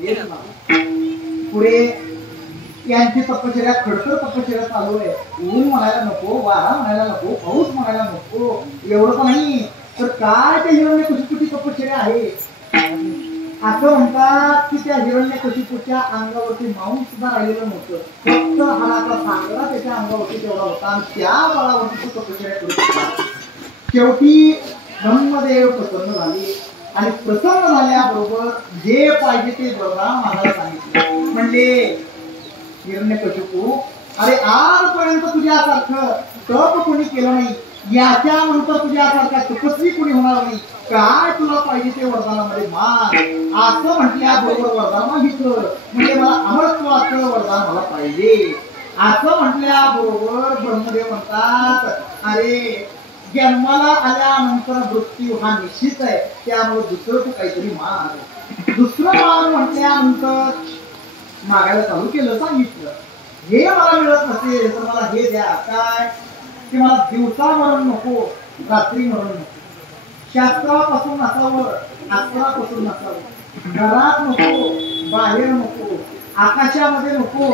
येत नाही. पुढे यांची तपश्चर्या खडतर तपश्चर्या चालू आहे. ऊन म्हणायला नको, वारा म्हणायला नको, पाऊस म्हणायला नको, एवढं पण नाही. तर काय त्या हिरण्यकशिपूची तपश्चर्या आहे. असं म्हणतात की त्या हिरण्यकशिपूच्या अंगावरती मांस सुद्धा राहिलेलं नव्हतं. फक्त हाडाचा सांगडा त्याच्या अंगावरती तेवढा होता आणि त्या बळावरती तो तपश्चर्या करत होता. शेवटी ब्रह्मदेव प्रसन्न झाले आणि प्रसन्न झाल्याबरोबर जे पाहिजे ते वरदान मागायला सांगितले. म्हणले हिरण्यकशिपू, अरे आजपर्यंत तुझ्यासारखं तप कोणी केलं नाही, याच्यानंतर तुझ्यासारखा तपस्वी कोणी होणार नाही. काय तुला पाहिजे ते वरदानामध्ये माग. असं म्हटल्याबरोबर वरदान मागितलं. म्हणजे मला अमरत्वाचं वरदान मला पाहिजे. असं म्हटल्याबरोबर ब्रह्मदेव म्हणतात, अरे जन्माला आल्यानंतर मृत्यू हा निश्चित आहे, त्यामुळे दुसरं तू काहीतरी माग. दुसरं माग म्हटल्यानंतर मागायला चालू केलं. सांगितलं हे मला मिळत नसेल तर मला हे द्या. काय की मला दिवसा मरण नको, रात्री मरण नको, शास्त्रापासून नसावं, अस्त्रापासून नसावं, घरात नको, बाहेर नको, आकाशामध्ये नको,